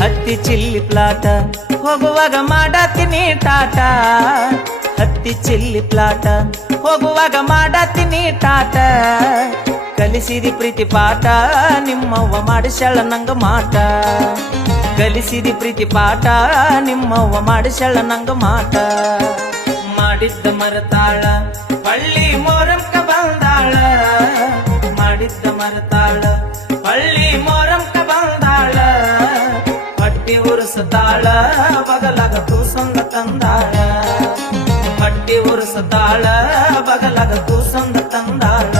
ಹತ್ತಿ ಚಿಲ್ಲಿ ಪ್ಲಾಟ ಹೋಗುವಾಗ ಮಾಡತೀನಿ ಟಾಟ ಹತ್ತಿ ಚಿಲ್ಲಿ ಪ್ಲಾಟ ಹೋಗುವಾಗ ಮಾಡತೀನಿ ಟಾಟ ಕಲಿಸಿದಿ ಪ್ರೀತಿ ಪಾಠ ನಿಮ್ಮವ್ವ ಮಾಡಿಸ್ಯಾಳ ನಂಗ ಮಾಟ ಕಲಿಸಿದಿ ಪ್ರೀತಿ ಪಾಠ ನಿಮ್ಮವ್ವ ಮಾಡಿಸ್ಯಾಳ ನಂಗ ಮಾಟ ಮಾಡಿದ್ದ ಮರತಾಳ ಪಳ್ಳಿ ಮೋರಂಕ ಬಂದಾಳ ಮಾಡಿದ್ದ ಮರತಾಳ ಪಳ್ಳಿ ಮೋರಂಕ ಬಂದಾಳ ಪಟ್ಟಿ ಉರ್ಸತಾಳ ಬಗಲಾಗ ಕೂಸಂದ ತಂದಾಳ ಪಟ್ಟಿ ಉರ್ಸತಾಳ ಬಗಲಾಗ ಕೂಸಂದ ತಂದಾಳ